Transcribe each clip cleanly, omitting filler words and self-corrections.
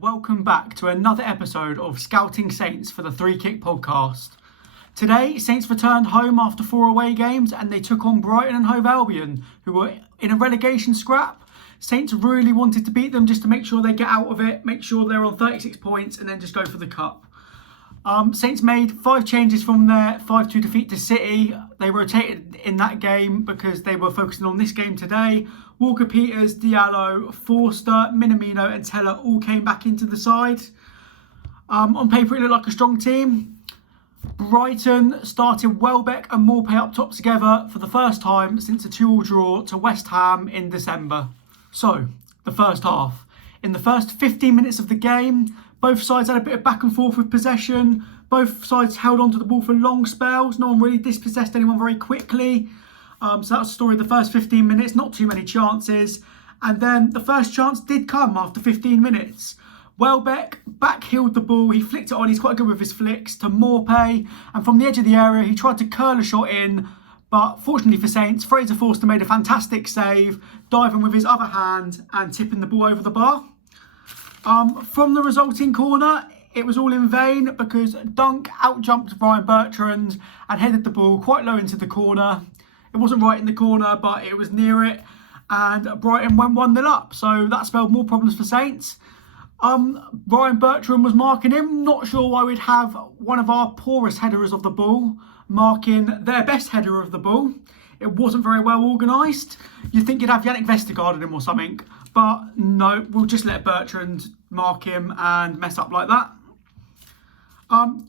welcome back to another episode of Scouting Saints for the Three Kick podcast. Today, Saints returned home after 4 away games and they took on Brighton and Hove Albion, who were in a relegation scrap. Saints really wanted to beat them just to make sure they get out of it, make sure they're on 36 points and then just go for the cup. Saints made 5 changes from their 5-2 defeat to City. They rotated in that game because they were focusing on this game today. Walker Peters, Diallo, Forster, Minamino and Teller all came back into the side. On paper it looked like a strong team. Brighton started Welbeck and Morpay up top together for the first time since a 2-2 draw to West Ham in December. So, the first half. In the first 15 minutes of the game, both sides had a bit of back and forth with possession. Both sides held onto the ball for long spells. No one really dispossessed anyone very quickly. So that's the story of the first 15 minutes. Not too many chances. And then the first chance did come after 15 minutes. Welbeck back-heeled the ball. He flicked it on. He's quite good with his flicks to Morpay. And from the edge of the area, he tried to curl a shot in. But fortunately for Saints, Fraser Forster made a fantastic save, diving with his other hand and tipping the ball over the bar. From the resulting corner, it was all in vain because Dunk out-jumped Ryan Bertrand and headed the ball quite low into the corner. It wasn't right in the corner, but it was near it. And Brighton went 1-0 up. So that spelled more problems for Saints. Ryan Bertrand was marking him. Not sure why we'd have one of our poorest headers of the ball marking their best header of the ball. It wasn't very well organised. You'd think you'd have Yannick Vestergaard in him or something. But no, we'll just let Bertrand mark him and mess up like that.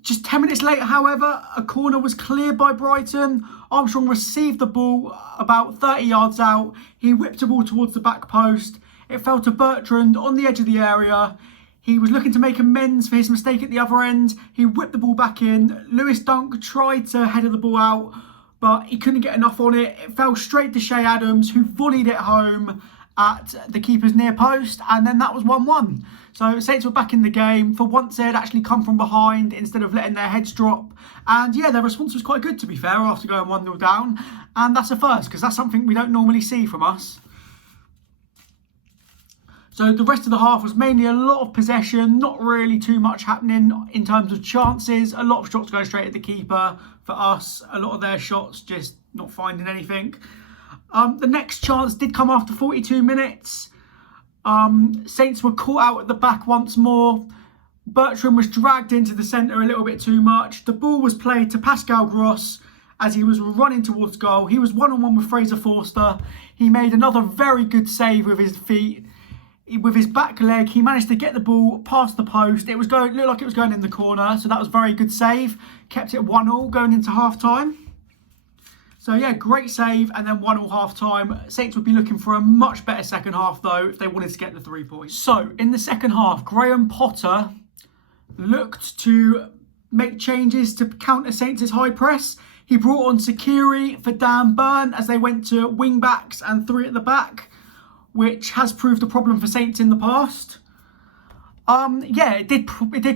Just 10 minutes later, however, a corner was cleared by Brighton. Armstrong received the ball about 30 yards out. He whipped the ball towards the back post. It fell to Bertrand on the edge of the area. He was looking to make amends for his mistake at the other end. He whipped the ball back in. Lewis Dunk tried to header the ball out, but he couldn't get enough on it. It fell straight to Shea Adams, who volleyed it home at the keeper's near post, and then that was 1-1. So Saints were back in the game. For once they had actually come from behind instead of letting their heads drop. And yeah, their response was quite good, to be fair, after going 1-0 down. And that's a first, because that's something we don't normally see from us. So the rest of the half was mainly a lot of possession, not really too much happening in terms of chances. A lot of shots going straight at the keeper for us. A lot of their shots just not finding anything. The next chance did come after 42 minutes. Saints were caught out at the back once more. Bertrand was dragged into the centre a little bit too much. The ball was played to Pascal Gross as he was running towards goal. He was one-on-one with Fraser Forster. He made another very good save with his feet. With his back leg, he managed to get the ball past the post. It looked like it was going in the corner, so that was a very good save. Kept it 1-1 going into half-time. So yeah, great save and then 1-1 half-time. Saints would be looking for a much better second half though if they wanted to get the 3 points. So in the second half, Graham Potter looked to make changes to counter Saints' high press. He brought on Sakiri for Dan Burn as they went to wing backs and 3 at the back, which has proved a problem for Saints in the past. Yeah, it did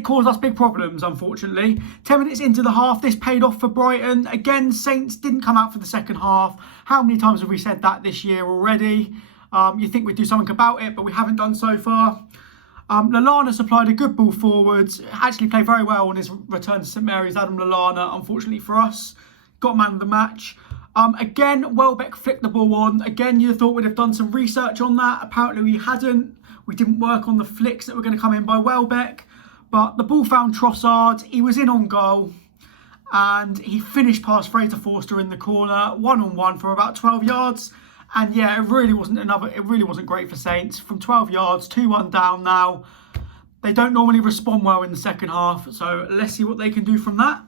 cause us big problems, unfortunately. 10 minutes into the half, this paid off for Brighton. Again, Saints didn't come out for the second half. How many times have we said that this year already? You think we'd do something about it, but we haven't done so far. Lallana supplied a good ball forwards. Actually played very well on his return to St Mary's, Adam Lallana, unfortunately for us. Got man of the match. Again, Welbeck flicked the ball on. Again, you thought we'd have done some research on that. Apparently we hadn't. We didn't work on the flicks that were going to come in by Welbeck. But the ball found Trossard. He was in on goal. And he finished past Fraser Forster in the corner. 1-on-1 from about 12 yards. And yeah, it really wasn't great for Saints. From 12 yards, 2-1 down now. They don't normally respond well in the second half. So let's see what they can do from that.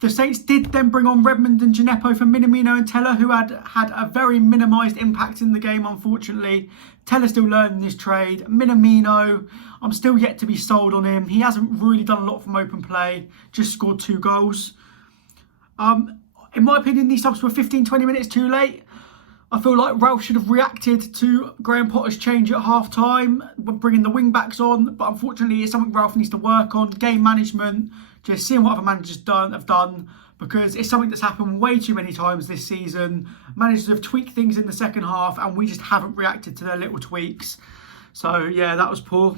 The Saints did then bring on Redmond and Gineppo for Minamino and Teller, who had a very minimised impact in the game, unfortunately. Teller's still learning his trade. Minamino, I'm still yet to be sold on him. He hasn't really done a lot from open play, just scored 2 goals. In my opinion, these subs were 15-20 minutes too late. I feel like Ralph should have reacted to Graham Potter's change at half-time, bringing the wing-backs on. But unfortunately, it's something Ralph needs to work on. Game management, just seeing what other managers have done. Because it's something that's happened way too many times this season. Managers have tweaked things in the second half and we just haven't reacted to their little tweaks. So, yeah, that was poor.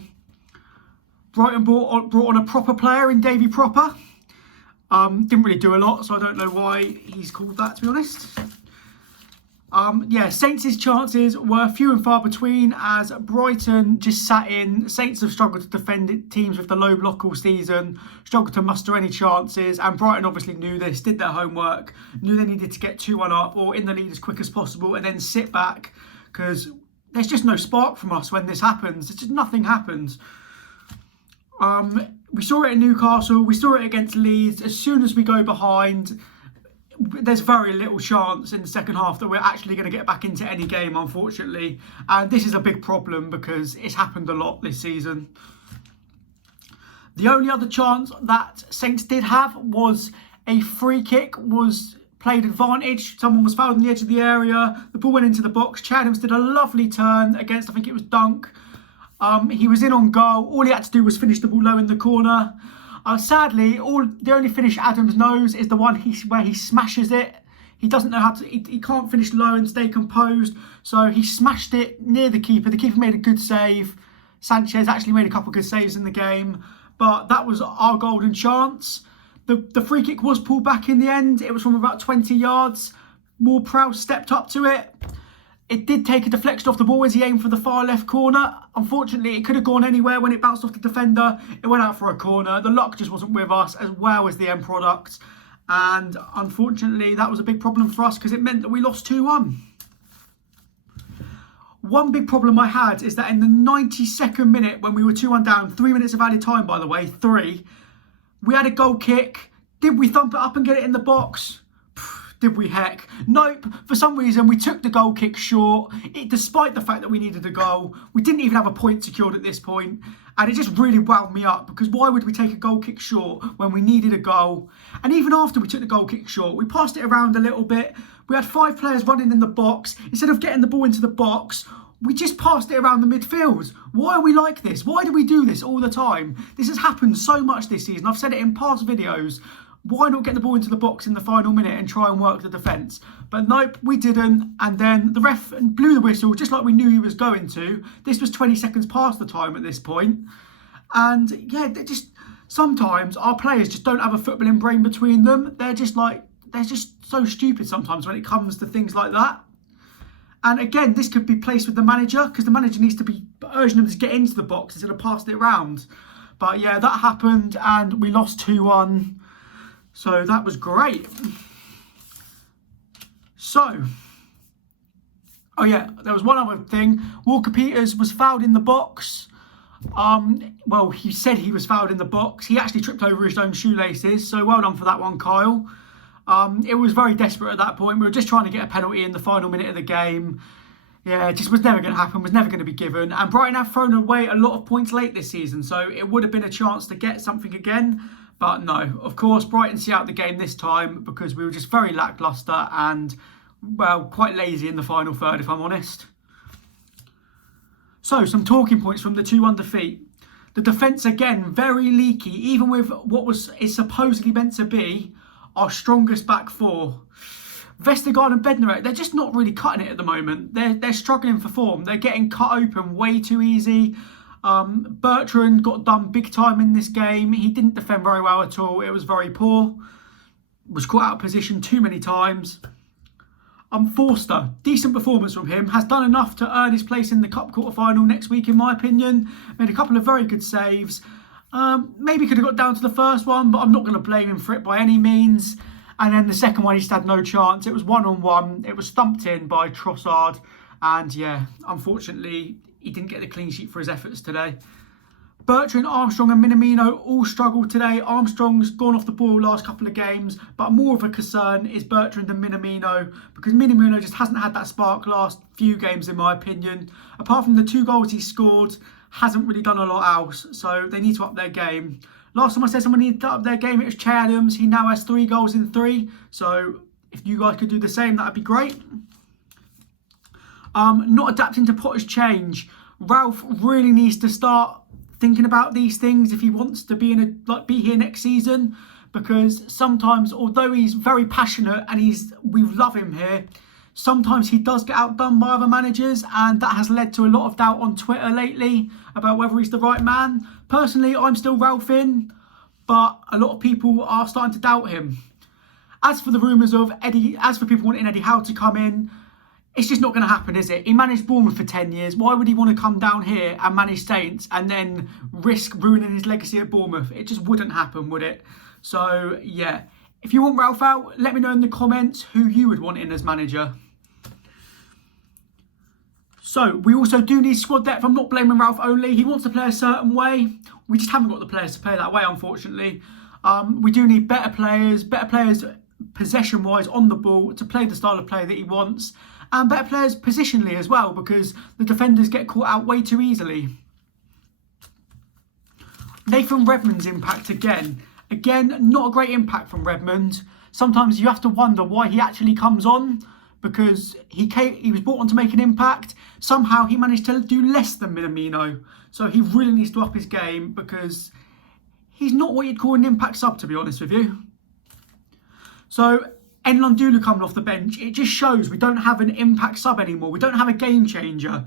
Brighton brought on a proper player in Davy Proper. Didn't really do a lot, so I don't know why he's called that, to be honest. Yeah, Saints' chances were few and far between as Brighton just sat in. Saints have struggled to defend teams with the low block all season, struggled to muster any chances, and Brighton obviously knew this, did their homework, knew they needed to get 2-1 up or in the lead as quick as possible and then sit back, because there's just no spark from us when this happens. It's just nothing happens. We saw it in Newcastle, we saw it against Leeds. As soon as we go behind, there's very little chance in the second half that we're actually going to get back into any game, unfortunately. And this is a big problem because it's happened a lot this season. The only other chance that Saints did have was a free kick was played advantage. Someone was fouled on the edge of the area. The ball went into the box. Chadhams did a lovely turn against, I think it was Dunk. He was in on goal. All he had to do was finish the ball low in the corner. Sadly, the only finish Adams knows is the one where he smashes it. He doesn't know how to. He can't finish low and stay composed. So he smashed it near the keeper. The keeper made a good save. Sanchez actually made a couple of good saves in the game. But that was our golden chance. The free kick was pulled back in the end. It was from about 20 yards. Ward-Prowse stepped up to it. It did take a deflection off the ball as he aimed for the far left corner. Unfortunately, it could have gone anywhere when it bounced off the defender. It went out for a corner. The luck just wasn't with us, as well as the end product. And unfortunately, that was a big problem for us because it meant that we lost 2-1. One big problem I had is that in the 92nd minute, when we were 2-1 down, 3 minutes of added time, by the way, 3, we had a goal kick. Did we thump it up and get it in the box? Did we heck? Nope. For some reason, we took the goal kick short. Despite the fact that we needed a goal, we didn't even have a point secured at this point. And it just really wound me up, because why would we take a goal kick short when we needed a goal? And even after we took the goal kick short, we passed it around a little bit. We had 5 players running in the box. Instead of getting the ball into the box, we just passed it around the midfield. Why are we like this? Why do we do this all the time? This has happened so much this season. I've said it in past videos. Why not get the ball into the box in the final minute and try and work the defence? But nope, we didn't. And then the ref blew the whistle just like we knew he was going to. This was 20 seconds past the time at this point. And yeah, sometimes our players just don't have a footballing brain between them. They're just so stupid sometimes when it comes to things like that. And again, this could be placed with the manager, because the manager needs to be urging them to get into the box instead of passing it around. But yeah, that happened and we lost 2-1. So that was great. So, oh yeah, there was one other thing. Walker-Peters was fouled in the box. Well, he said he was fouled in the box. He actually tripped over his own shoelaces. So well done for that one, Kyle. It was very desperate at that point. We were just trying to get a penalty in the final minute of the game. Yeah, it just was never going to happen, was never going to be given. And Brighton have thrown away a lot of points late this season, so it would have been a chance to get something again. But no, of course, Brighton see out the game this time because we were just very lacklustre and, well, quite lazy in the final third, if I'm honest. So, some talking points from the 2-1 defeat. The defence, again, very leaky, even with what is supposedly meant to be our strongest back four. Vestergaard and Bednarek, they're just not really cutting it at the moment. They're struggling for form. They're getting cut open way too easy. Bertrand got done big time in this game. He didn't defend very well at all. It was very poor. Was caught out of position too many times. Forster, decent performance from him. Has done enough to earn his place in the Cup quarter-final next week, in my opinion. Made a couple of very good saves. Maybe could have got down to the first one, but I'm not going to blame him for it by any means. And then the second one, he just had no chance. It was 1-on-1. It was stumped in by Trossard. And yeah, unfortunately, he didn't get the clean sheet for his efforts today. Bertrand, Armstrong and Minamino all struggled today. Armstrong's gone off the ball last couple of games, but more of a concern is Bertrand and Minamino, because Minamino just hasn't had that spark last few games, in my opinion. Apart from the 2 goals he scored, hasn't really done a lot else, so they need to up their game. Last time I said someone needed to up their game, it was Chadhams. He now has 3 goals in 3, so if you guys could do the same, that'd be great. Not adapting to Potter's change. Ralph really needs to start thinking about these things if he wants to be be here next season, because sometimes, although he's very passionate and we love him here, Sometimes he does get outdone by other managers, and that has led to a lot of doubt on Twitter lately about whether he's the right man. Personally, I'm still Ralph in, but a lot of people are starting to doubt him. As for the rumours of as for people wanting Eddie Howe to come in, it's just not going to happen, is it? He managed Bournemouth for 10 years. Why would he want to come down here and manage Saints and then risk ruining his legacy at Bournemouth? It just wouldn't happen, would it? So, yeah. If you want Ralph out, let me know in the comments who you would want in as manager. So, we also do need squad depth. I'm not blaming Ralph only. He wants to play a certain way. We just haven't got the players to play that way, unfortunately. We do need better players possession-wise on the ball to play the style of play that he wants. And better players positionally as well, because the defenders get caught out way too easily. Nathan Redmond's impact again. Again, not a great impact from Redmond. Sometimes you have to wonder why he actually comes on, because he was brought on to make an impact. Somehow he managed to do less than Minamino. So he really needs to up his game, because he's not what you'd call an impact sub, to be honest with you. So Nlandulu coming off the bench, it just shows we don't have an impact sub anymore. We don't have a game changer.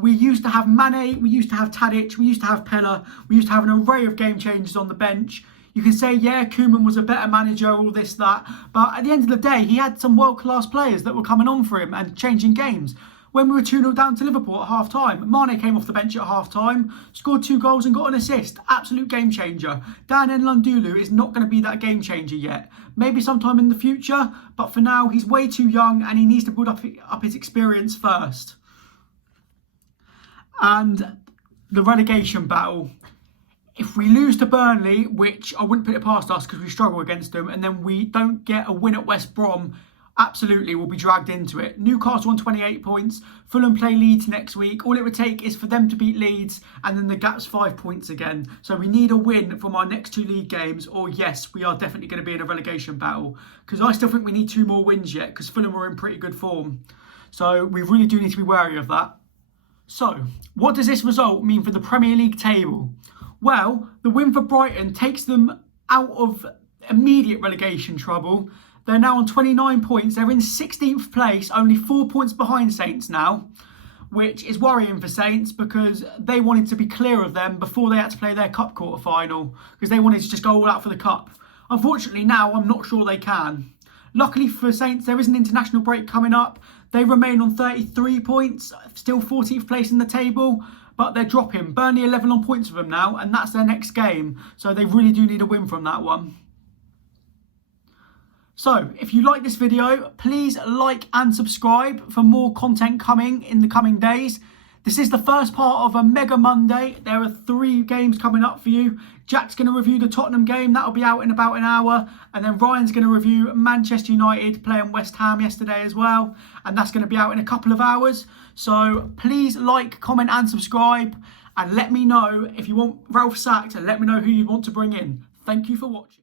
We used to have Mane, we used to have Tadic, we used to have Pella, we used to have an array of game changers on the bench. You can say, yeah, Koeman was a better manager, all this, that. But at the end of the day, he had some world-class players that were coming on for him and changing games. When we were 2-0 down to Liverpool at half-time, Mane came off the bench at half-time, scored 2 goals and got an assist. Absolute game changer. Dan Nlandulu is not going to be that game changer yet. Maybe sometime in the future, but for now, he's way too young and he needs to build up his experience first. And the relegation battle. If we lose to Burnley, which I wouldn't put it past us because we struggle against them, and then we don't get a win at West Brom, absolutely we'll be dragged into it. Newcastle on 28 points, Fulham play Leeds next week. All it would take is for them to beat Leeds, and then the gap's 5 points again. So we need a win from our next 2 league games, or yes, we are definitely going to be in a relegation battle. Because I still think we need 2 more wins yet, because Fulham are in pretty good form. So we really do need to be wary of that. So, what does this result mean for the Premier League table? Well, the win for Brighton takes them out of immediate relegation trouble. They're now on 29 points. They're in 16th place, only 4 points behind Saints now, which is worrying for Saints because they wanted to be clear of them before they had to play their cup quarter final, because they wanted to just go all out for the cup. Unfortunately, now I'm not sure they can. Luckily for Saints, there is an international break coming up. They remain on 33 points, still 14th place in the table, but they're dropping. Burnley 11 on points with them now, and that's their next game. So they really do need a win from that one. So, if you like this video, please like and subscribe for more content coming in the coming days. This is the first part of a Mega Monday. There are 3 games coming up for you. Jack's going to review the Tottenham game. That'll be out in about an hour. And then Ryan's going to review Manchester United playing West Ham yesterday as well. And that's going to be out in a couple of hours. So please like, comment and subscribe. And let me know if you want Ralph sacked, and let me know who you want to bring in. Thank you for watching.